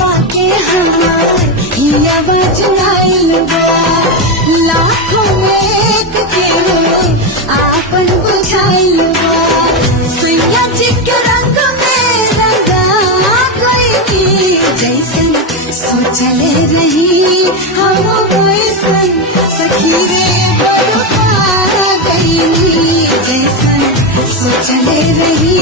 पाके हमार ही आवाज आइल बा। लाखों में एक के हो आपन बुझाइल बा। सैया जी के रंग में रंगा गइनी, जैसन सोचले रही हम वैसन सखी रे बरपा गइनी, जैसन सोचले रही